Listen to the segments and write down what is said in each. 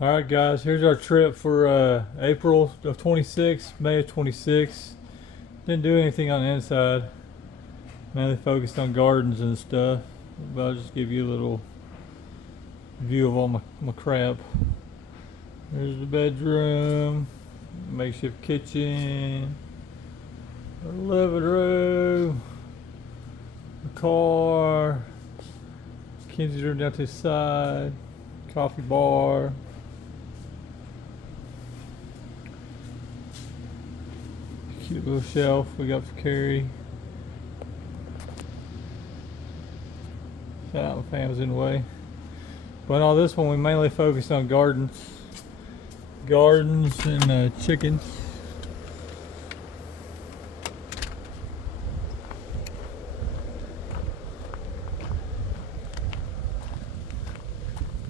All right, guys, here's our trip for April of 26, May of 26. Didn't do anything on the inside, mainly focused on gardens and stuff. But I'll just give you a little view of all my crap. There's the bedroom, makeshift kitchen, the living room, the car, Kenzie's room down to the side, coffee bar. Cute little shelf we got for Carrie. Shout out my family's in the way. But on this one we mainly focused on gardens. Gardens and chickens.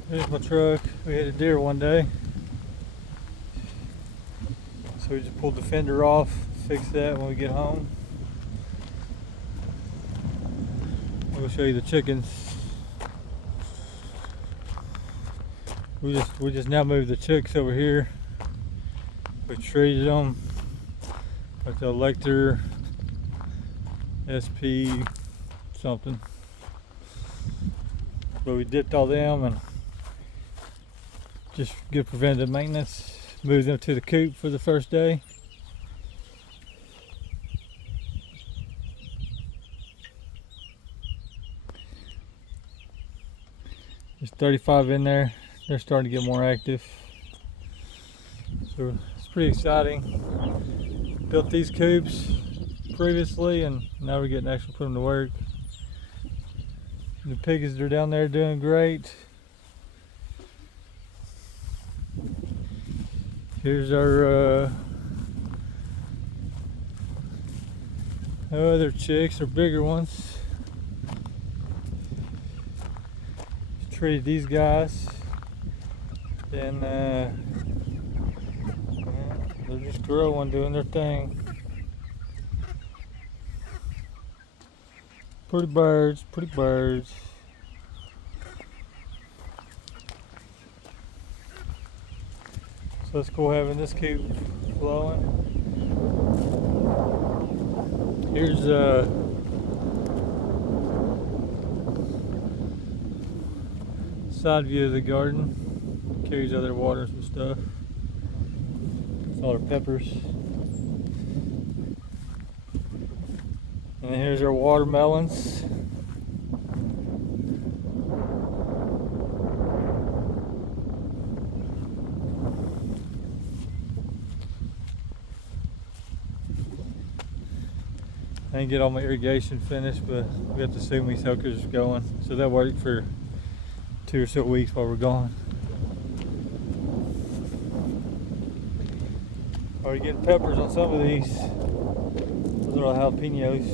Here's my truck. We hit a deer one day. So we just pulled the fender off, fix that when we get home. We'll show you the chickens. We just now moved the chicks over here. We treated them like the Elector SP something. But we dipped all them and just good preventative maintenance. Moved them to the coop for the first day. There's 35 in there. They're starting to get more active. So it's pretty exciting. Built these coops previously and now we're getting actually put them to work. The piggies are down there doing great. Here's our other chicks, or bigger ones. Treated these guys, and they're just growing, doing their thing. Pretty birds, pretty birds. So it's cool having this coop flowing. Here's side view of the garden. Carries other waters and stuff. It's all our peppers. And then here's our watermelons. I didn't get all my irrigation finished, but we got the Sumi soakers going. So that worked for 2 or so weeks while we're gone. Already getting peppers on some of these. Those are all jalapenos.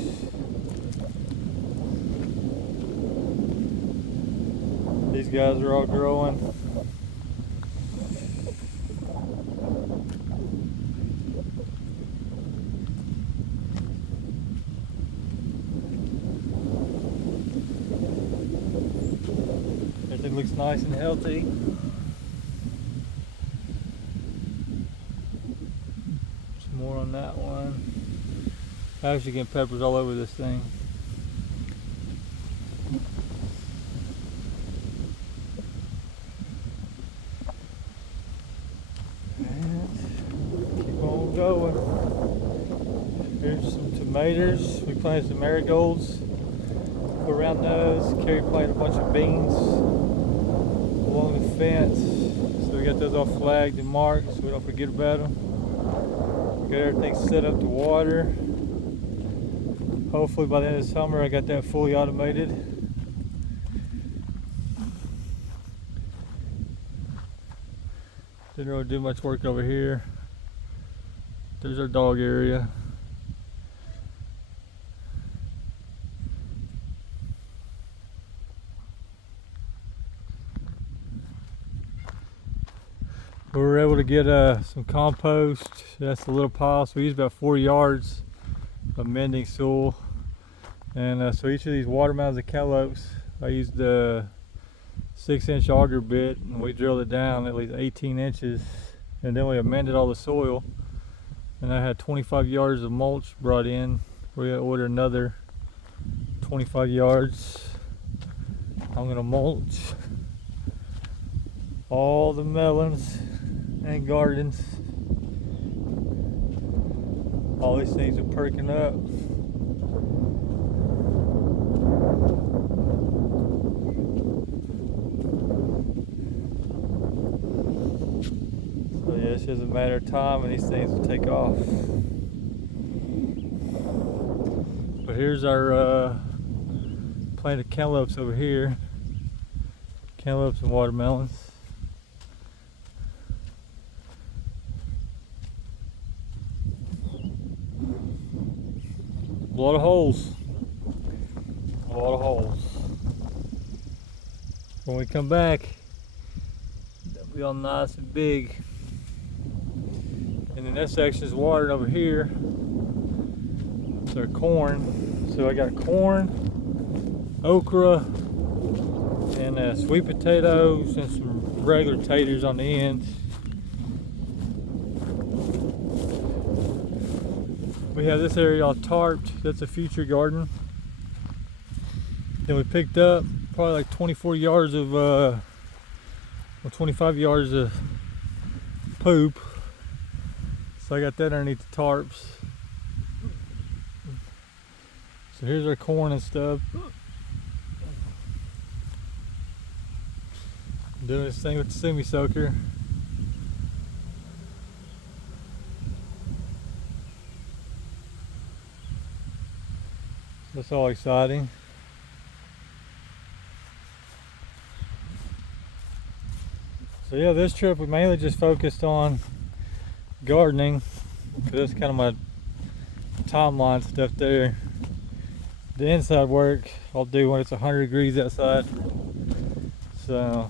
These guys are all growing. Everything looks nice and healthy. Some more on that one. I'm actually getting peppers all over this thing. And keep on going. Here's some tomatoes. We planted some marigolds. Go around those. Carrie planted a bunch of beans along the fence, so we got those all flagged and marked so we don't forget about them. Got everything set up to water. Hopefully by the end of the summer I got that fully automated. Didn't really do much work over here. There's our dog area. We were able to get some compost. That's the little pile. So we used about 4 yards of mending soil. And so each of these watermelons and cantaloupes, I used 6-inch auger bit, and we drilled it down at least 18 inches, and then we amended all the soil, and I had 25 yards of mulch brought in. We ordered another 25 yards. I'm gonna mulch all the melons and gardens. All these things are perking up. So yeah, it's just a matter of time and these things will take off. But here's our planted cantaloupes over here. Cantaloupes and watermelons. A lot of holes. A lot of holes. When we come back, they'll be all nice and big. And then this section is watered over here. It's our corn. So I got corn, okra, and sweet potatoes, and some regular taters on the ends. We have this area all tarped. That's a future garden. Then we picked up probably like 24 yards of, 25 yards of poop. So I got that underneath the tarps. So here's our corn and stuff. I'm doing this thing with the semi soaker. That's all exciting. So yeah, this trip we mainly just focused on gardening, because that's kind of my timeline stuff there. The inside work I'll do when it's 100 degrees outside. So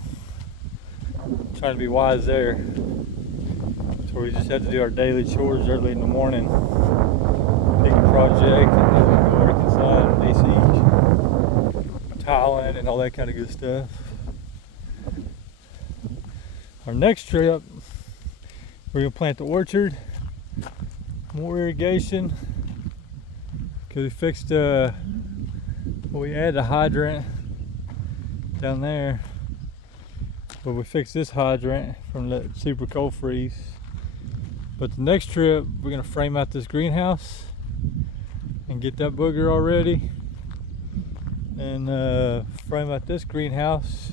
I'm trying to be wise there. So we just have to do our daily chores early in the morning. Pick a project and then we go work inside, AC, tiling and all that kind of good stuff. Our next trip, we're gonna plant the orchard, more irrigation, because we fixed, we added a hydrant down there, but we fixed this hydrant from the super cold freeze. But the next trip, we're gonna frame out this greenhouse and get that booger all ready, and frame out this greenhouse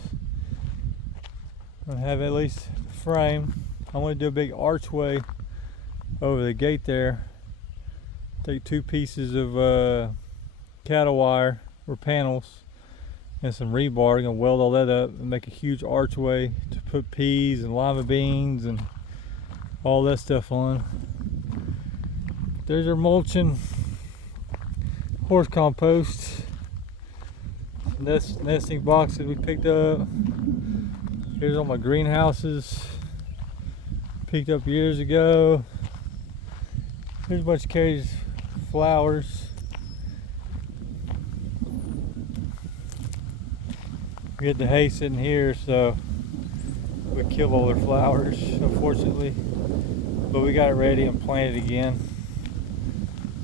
and have at least the frame. I want to do a big archway over the gate there. Take 2 pieces of cattle wire or panels and some rebar. I'm gonna weld all that up and make a huge archway to put peas and lima beans and all that stuff on. There's our mulching horse compost. Nesting boxes we picked up. Here's all my greenhouses picked up years ago. Here's a bunch of Carrie's flowers. We had the hay sitting here, so we killed all their flowers, unfortunately. But we got it ready and planted again,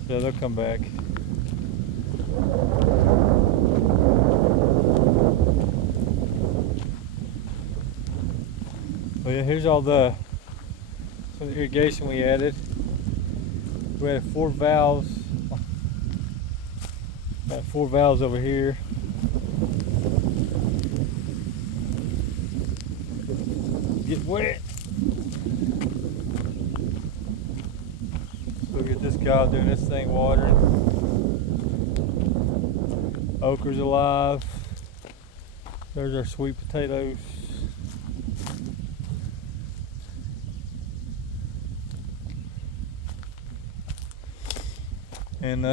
so they'll come back. Well, yeah, here's all some of the irrigation we added. We had 4 valves, about 4 valves over here. Get wet. So we get this guy doing this thing, watering. Okra's alive. There's our sweet potatoes. And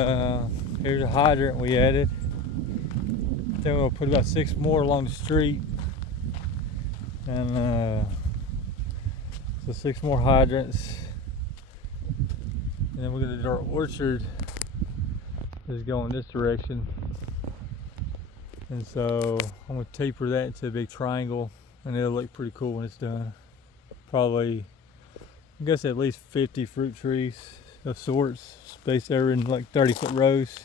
here's a hydrant we added. Then we'll put about 6 more along the street. And so 6 more hydrants. And then we're gonna do our orchard. Just go in this direction. And so I'm gonna taper that into a big triangle, and it'll look pretty cool when it's done. Probably, I guess, at least 50 fruit trees of sorts, spaced over in like 30-foot rows.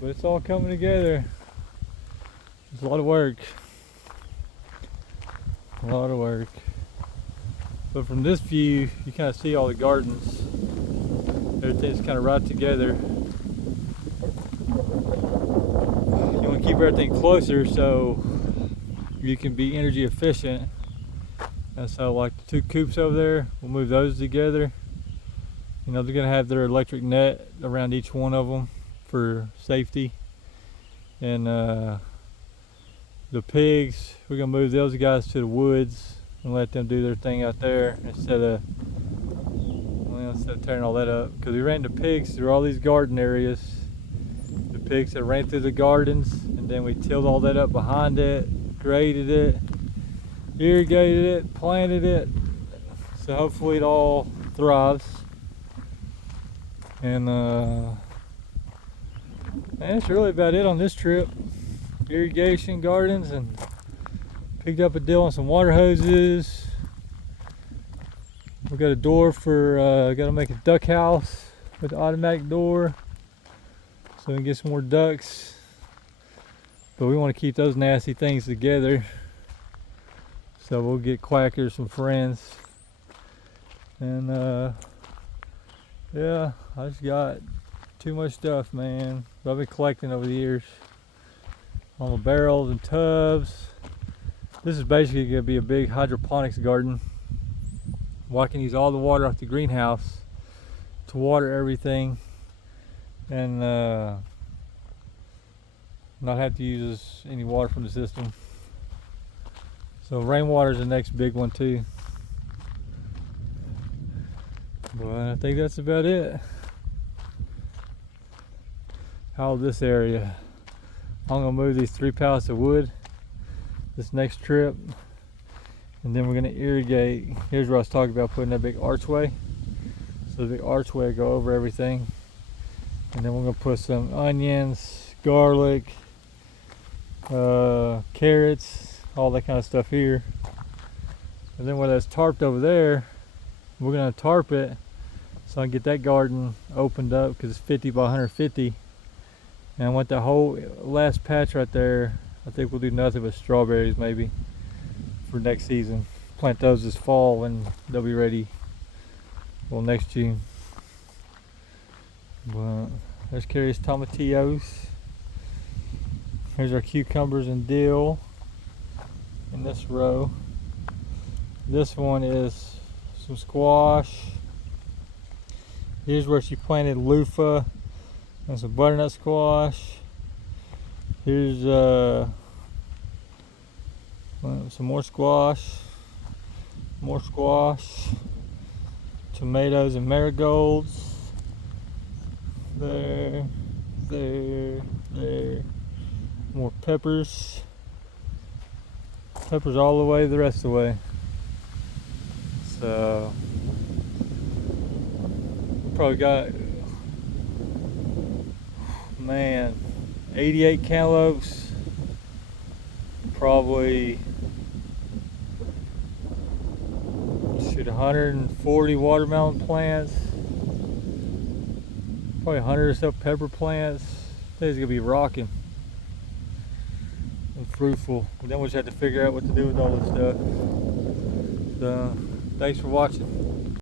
But it's all coming together. It's a lot of work. A lot of work. But from this view, you kind of see all the gardens. Everything's kind of right together. You want to keep everything closer so you can be energy efficient. And so like the 2 coops over there, we'll move those together. You know, they're gonna have their electric net around each one of them for safety. And the pigs, we're gonna move those guys to the woods and let them do their thing out there instead of tearing all that up. Because we ran the pigs through all these garden areas. The pigs that ran through the gardens, and then we tilled all that up behind it, graded it, irrigated it, planted it. So hopefully it all thrives. And that's really about it on this trip. Irrigation, gardens, and picked up a deal on some water hoses. We got a door for, got to make a duck house with an automatic door so we can get some more ducks. But we want to keep those nasty things together. So we'll get Quackers, some friends. And yeah, I just got too much stuff, man. But I've been collecting over the years. All the barrels and tubs. This is basically going to be a big hydroponics garden. I can use all the water off the greenhouse to water everything and not have to use any water from the system. So rainwater is the next big one too. But I think that's about it. How this area. I'm gonna move these 3 pallets of wood this next trip, and then we're gonna irrigate. Here's where I was talking about putting that big archway. So the big archway will go over everything, and then we're gonna put some onions, garlic, carrots, all that kind of stuff here. And then where that's tarped over there, we're gonna tarp it so I can get that garden opened up, because it's 50 by 150. And I want that whole last patch right there. I think we'll do nothing but strawberries maybe for next season. Plant those this fall and they'll be ready, well, next June. But there's Carrie's tomatillos. Here's our cucumbers and dill in this row. This one is some squash. Here's where she planted loofah and some butternut squash. Here's some more squash, tomatoes and marigolds. There. More peppers. Peppers all the way the rest of the way. So we probably got, man, 88 cantaloupes, probably 140 watermelon plants, probably 100 or so pepper plants. Today's gonna be rocking and fruitful. And then we'll just have to figure out what to do with all this stuff. So thanks for watching.